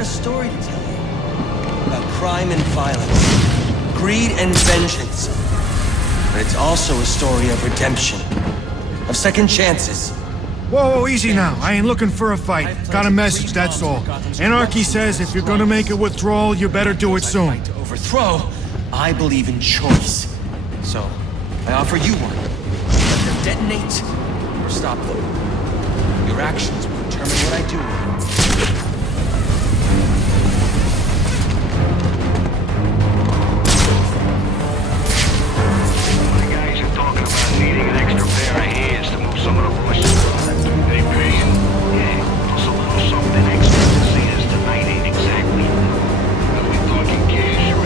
got a story to tell you. About crime and violence, greed and vengeance. But it's also a story of redemption, of second chances. Whoa, easy now. I ain't looking for a fight. Got a message, that's all. Anarky says if you're gonna make a withdrawal, you better do it soon. To overthrow, I believe in choice. So, I offer you one. Let them detonate, or stop them. Your actions will determine what I do with you. The guys are talking about needing an extra pair of hands to move some of the horses. They paying? Yeah, plus a little something extra to see us tonight ain't exactly. Are we talking cash or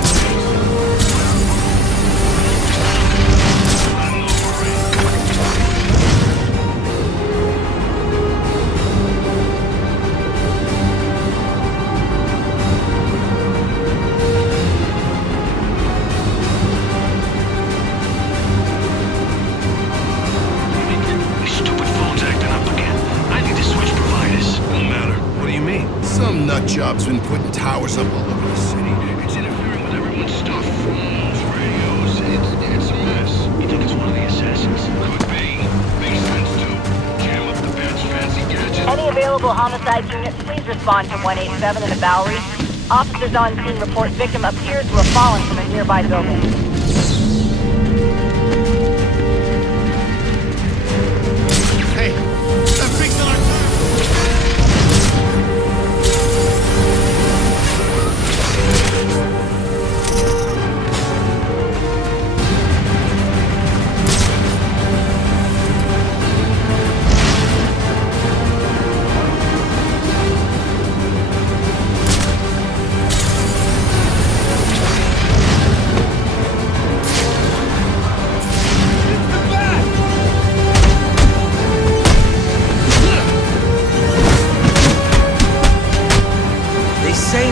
nutjob's been putting towers up all over the city. It's interfering with everyone's stuff. Phones, radios, it's a mess. You think it's one of the assassins? Could be. Makes sense too. Jam up the bad's fancy gadgets. Any available homicide units, please respond to 187 in the Bowery. Officers on scene report victim appears to have fallen from a nearby building. Hey, that fixing our time.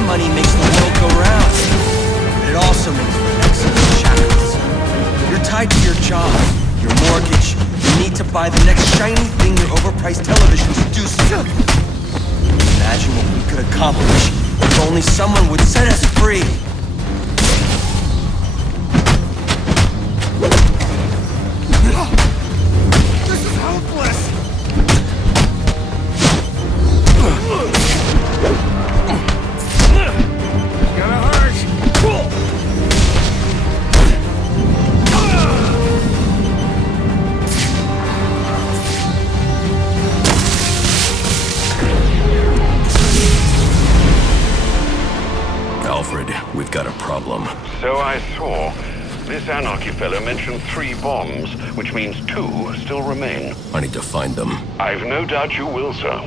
Money makes the world go round, but it also makes for excellent shackles. You're tied to your job, your mortgage. You need to buy the next shiny thing your overpriced televisions do. Imagine what we could accomplish if only someone would set us free. This is hopeless. We've got a problem. So I saw. This Anarky fellow mentioned 3 bombs, which means 2 still remain. I need to find them. I've no doubt you will, sir.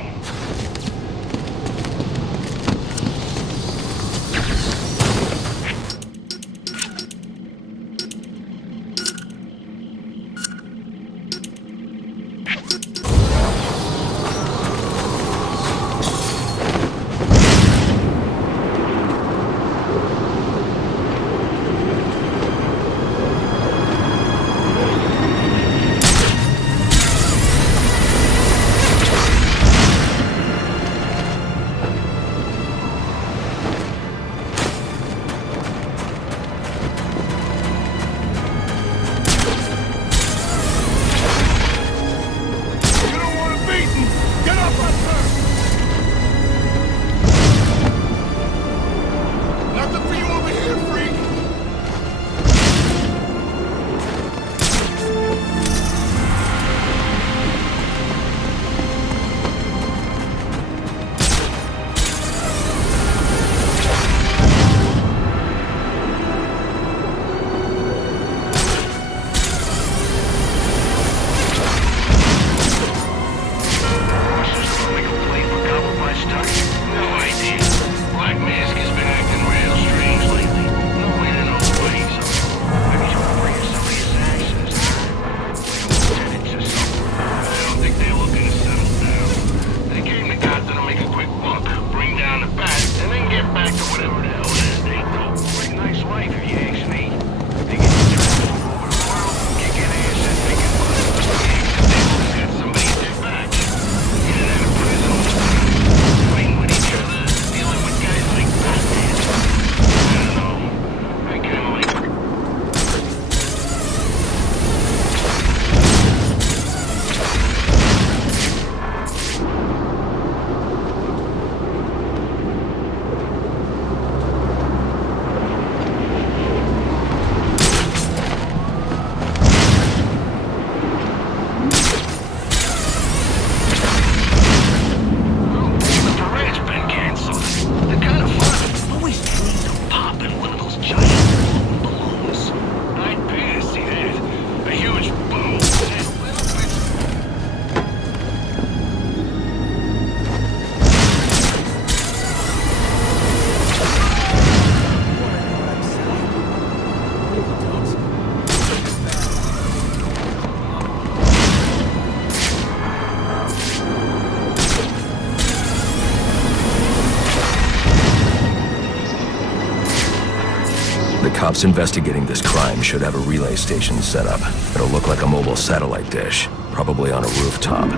cops investigating this crime should have a relay station set up. It'll look like a mobile satellite dish, probably on a rooftop.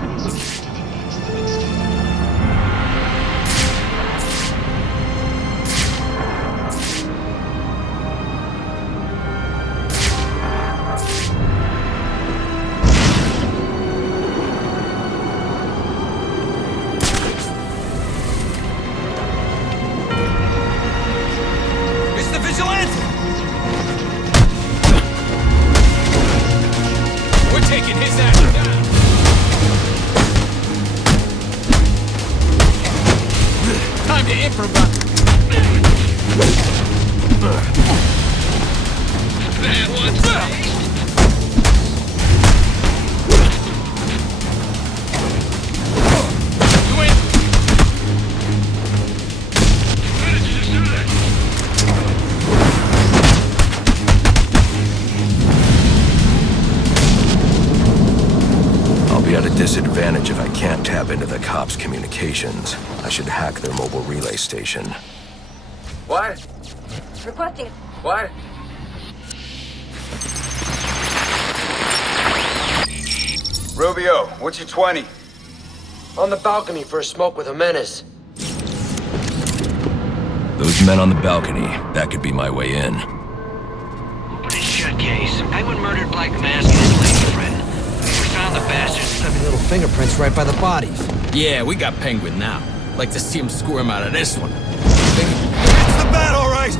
Disadvantage if I can't tap into the cops' communications. I should hack their mobile relay station. What? Requesting. What? Rubio, what's your 20? On the balcony for a smoke with a menace. Those men on the balcony, that could be my way in. Open his shut case. Penguin murdered Black Mask and his lady friend. We found the bastards. Heavy little fingerprints right by the bodies. Yeah, we got Penguin now. Like to see him squirm out of this one. It's the bat, all right!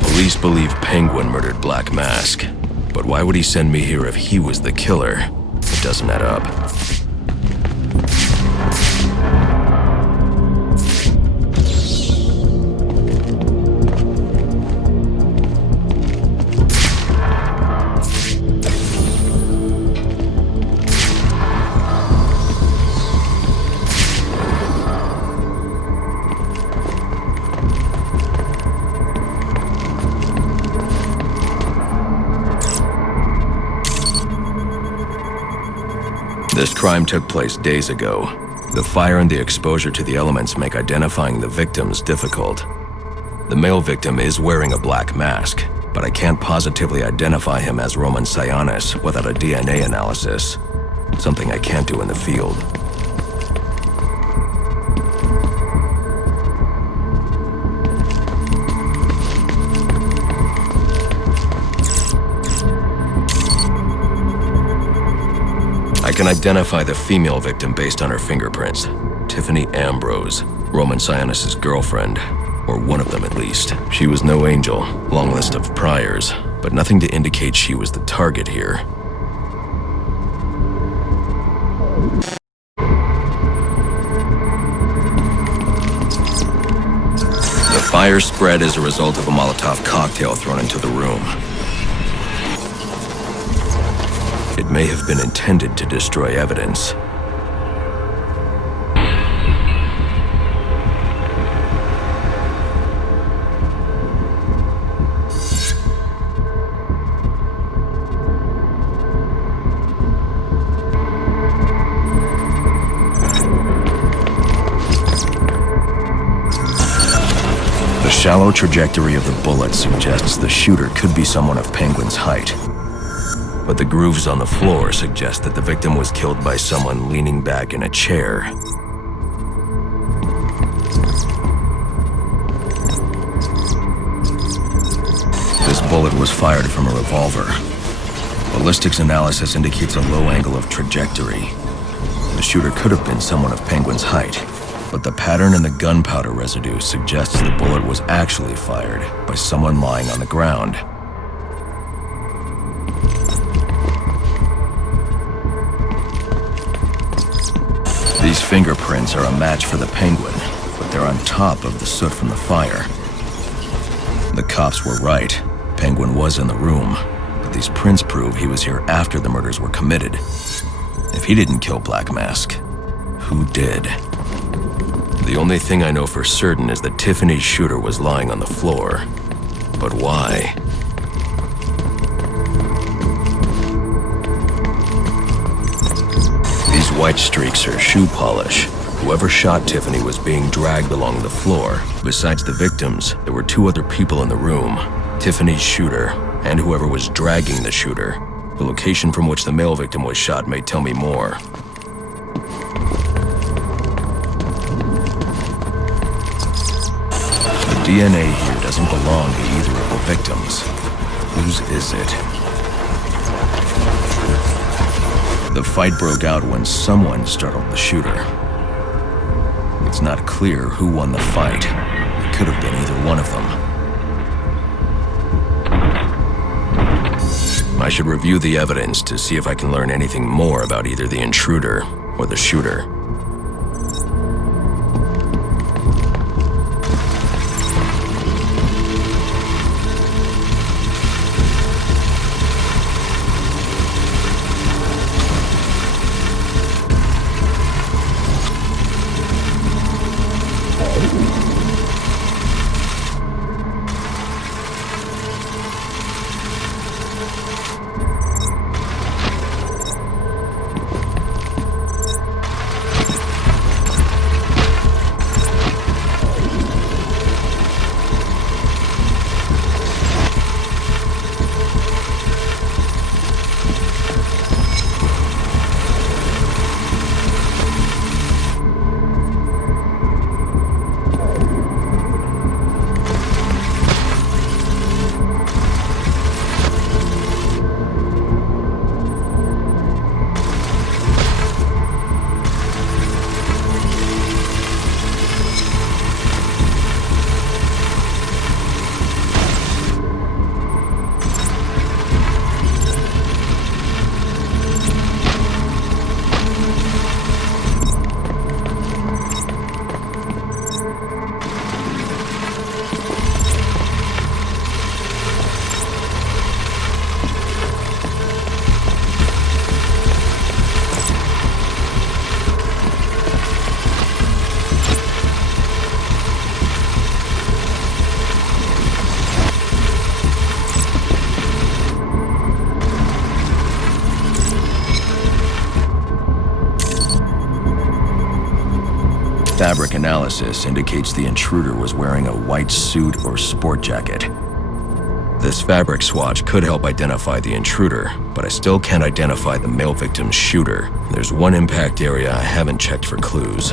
Police believe Penguin murdered Black Mask. But why would he send me here if he was the killer? It doesn't add up. This crime took place days ago. The fire and the exposure to the elements make identifying the victims difficult. The male victim is wearing a black mask, but I can't positively identify him as Roman Sionis without a DNA analysis. Something I can't do in the field. I can identify the female victim based on her fingerprints. Tiffany Ambrose, Roman Sionis' girlfriend, or one of them at least. She was no angel, long list of priors, but nothing to indicate she was the target here. The fire spread as a result of a Molotov cocktail thrown into the room. It may have been intended to destroy evidence. The shallow trajectory of the bullet suggests the shooter could be someone of Penguin's height. But the grooves on the floor suggest that the victim was killed by someone leaning back in a chair. This bullet was fired from a revolver. Ballistics analysis indicates a low angle of trajectory. The shooter could have been someone of Penguin's height, but the pattern in the gunpowder residue suggests the bullet was actually fired by someone lying on the ground. These fingerprints are a match for the Penguin, but they're on top of the soot from the fire. The cops were right. Penguin was in the room, but these prints prove he was here after the murders were committed. If he didn't kill Black Mask, who did? The only thing I know for certain is that Tiffany's shooter was lying on the floor. But why? These white streaks are shoe polish. Whoever shot Tiffany was being dragged along the floor. Besides the victims, there were two other people in the room. Tiffany's shooter, and whoever was dragging the shooter. The location from which the male victim was shot may tell me more. The DNA here doesn't belong to either of the victims. Whose is it? The fight broke out when someone startled the shooter. It's not clear who won the fight. It could have been either one of them. I should review the evidence to see if I can learn anything more about either the intruder or the shooter. Fabric analysis indicates the intruder was wearing a white suit or sport jacket. This fabric swatch could help identify the intruder, but I still can't identify the male victim's shooter. There's one impact area I haven't checked for clues.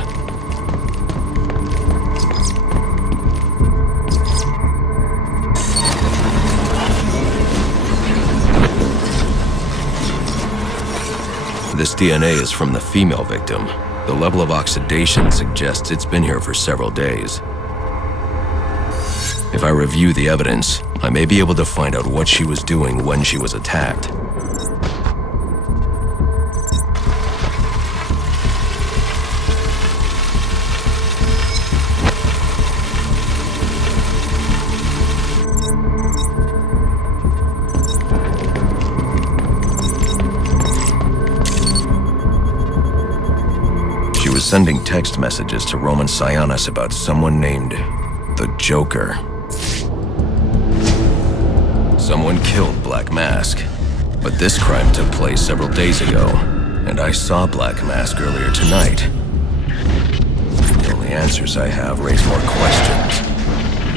This DNA is from the female victim. The level of oxidation suggests it's been here for several days. If I review the evidence, I may be able to find out what she was doing when she was attacked. Sending text messages to Roman Sionis about someone named the Joker. Someone killed Black Mask, but this crime took place several days ago, and I saw Black Mask earlier tonight. The only answers I have raise more questions.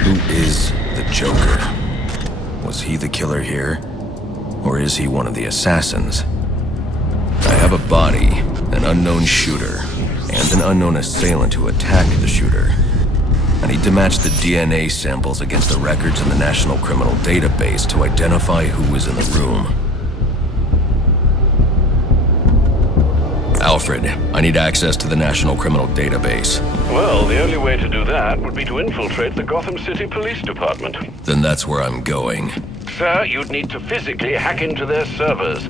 Who is the Joker? Was he the killer here, or is he one of the assassins? I have a body, an unknown shooter, and an unknown assailant who attacked the shooter. I need to match the DNA samples against the records in the National Criminal Database to identify who was in the room. Alfred, I need access to the National Criminal Database. Well, the only way to do that would be to infiltrate the Gotham City Police Department. Then that's where I'm going. Sir, you'd need to physically hack into their servers.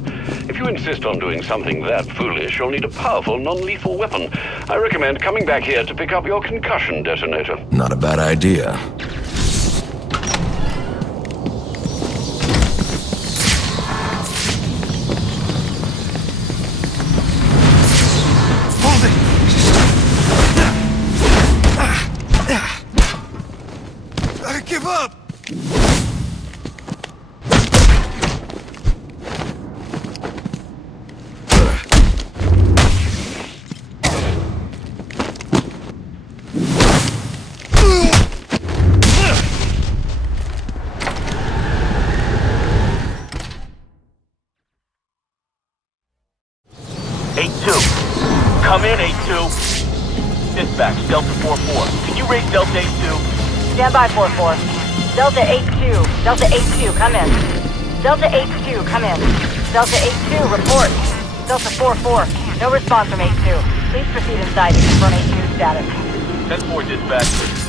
If you insist on doing something that foolish, you'll need a powerful, non-lethal weapon. I recommend coming back here to pick up your concussion detonator. Not a bad idea. I give up! Come in, 8-2. Dispatch, Delta 4-4. Can you raise Delta 8-2? Stand by, 4-4. Delta 8-2. Delta 8-2, come in. Delta 8-2, come in. Delta 8-2, report. Delta 4-4. No response from 8-2. Please proceed inside to confirm 8-2 status. 10-4, dispatch.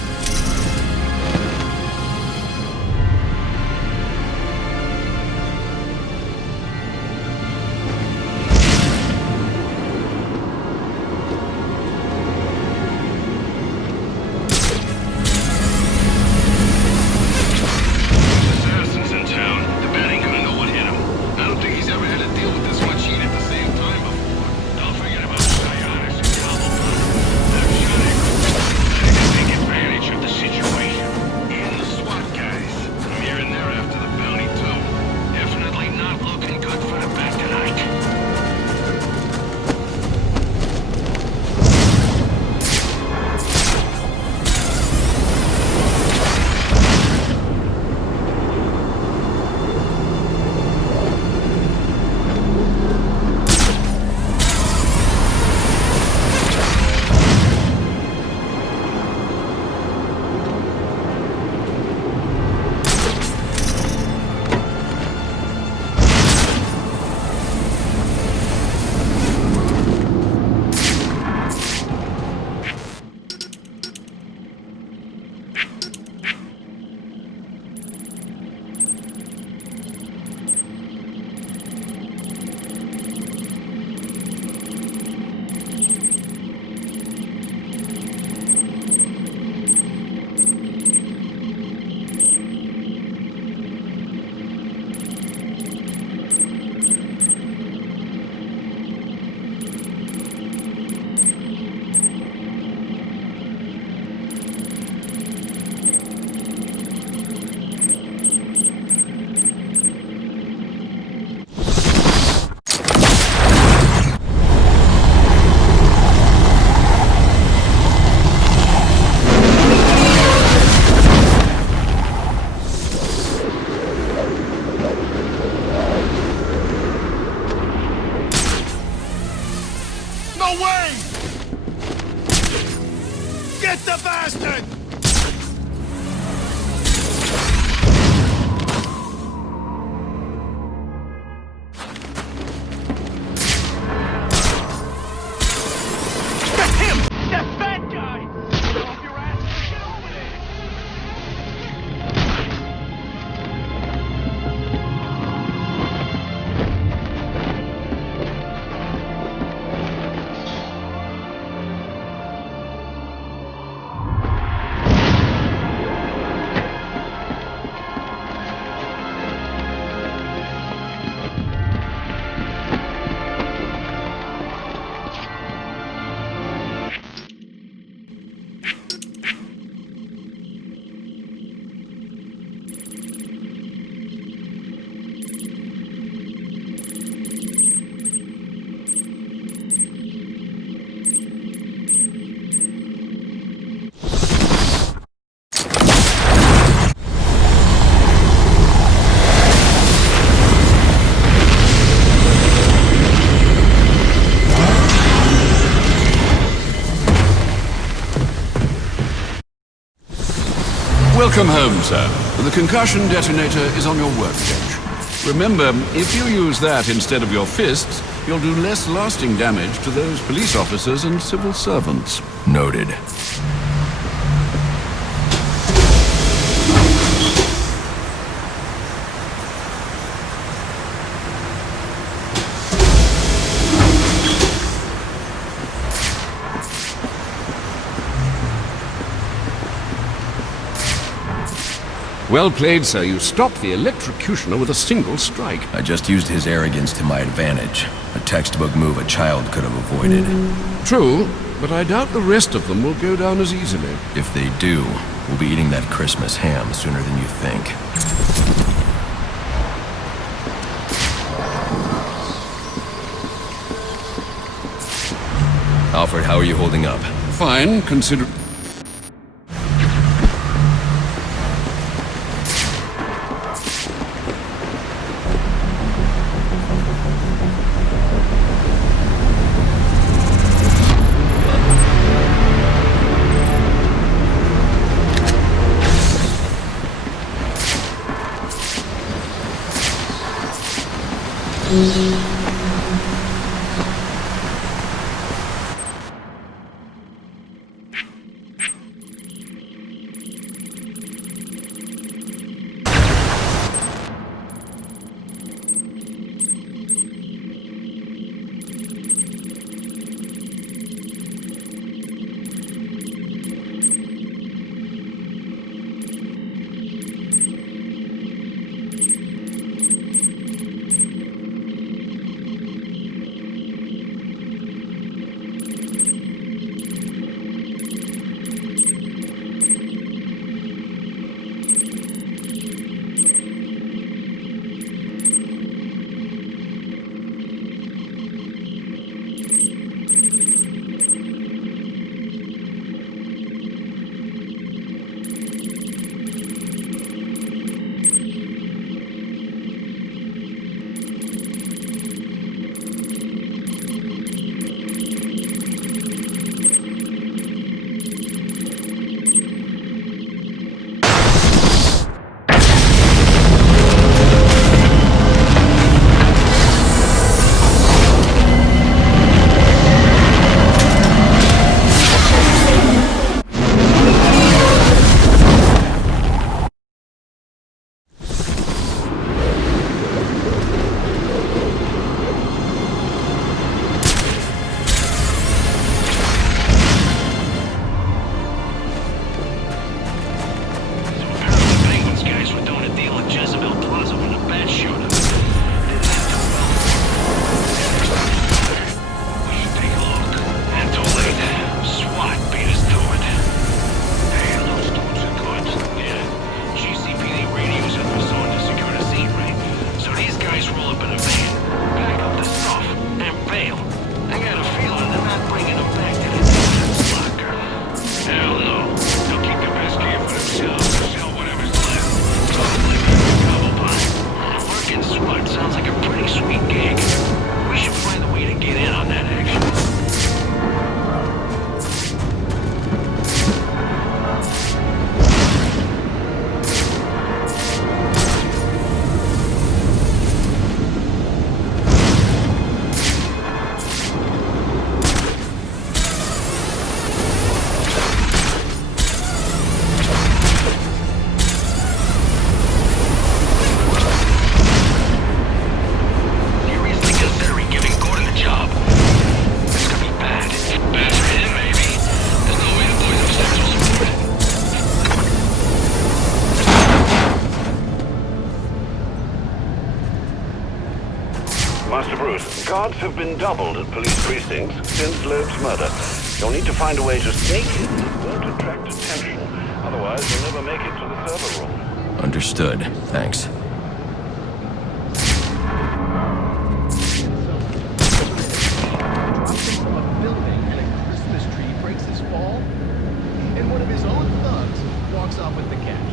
Get the bastard! That's him! That bad guy! Get off your ass and get over there! Welcome home, sir. The concussion detonator is on your workbench. Remember, if you use that instead of your fists, You'll do less lasting damage to those police officers and civil servants. Noted. Well played, sir. You stopped the electrocutioner with a single strike. I just used his arrogance to my advantage. A textbook move a child could have avoided. True, but I doubt the rest of them will go down as easily. If they do, we'll be eating that Christmas ham sooner than you think. Alfred, how are you holding up? Fine, consider... Master Bruce, guards have been doubled at police precincts since Loeb's murder. You'll need to find a way to sneak in that won't attract attention. Otherwise, you'll never make it to the server room. Understood. Thanks. And one of his own thugs walks off with the cash.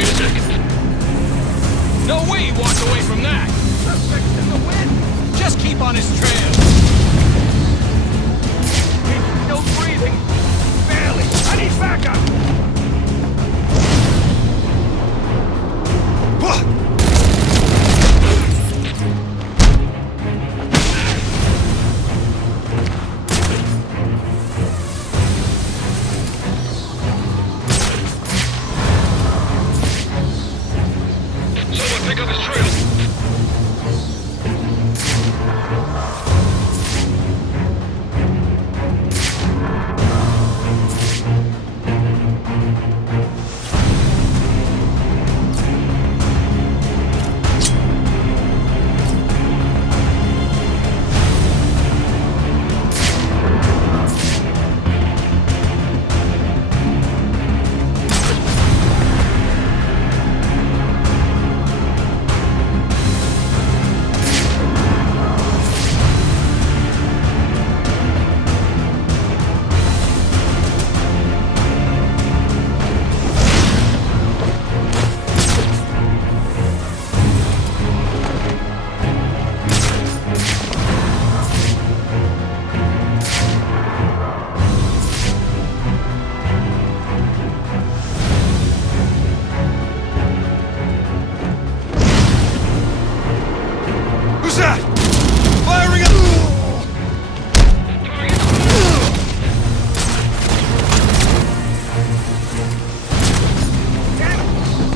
Wait a second. No way he walked away from that! Suspect's in the wind! Just keep on his trail! He's still breathing! Barely! I need backup! Someone pick up his trail! Who's that? Firing up!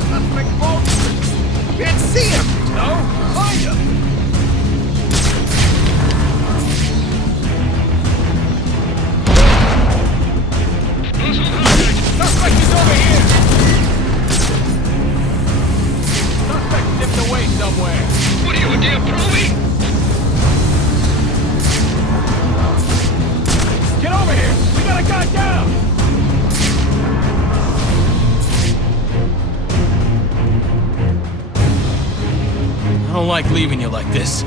Suspect bolt! Can't see him! No? Find him! Suspect is over here! Suspect dipped away somewhere! What are you, a damn probie? Get over here! We got a guy down! I don't like leaving you like this.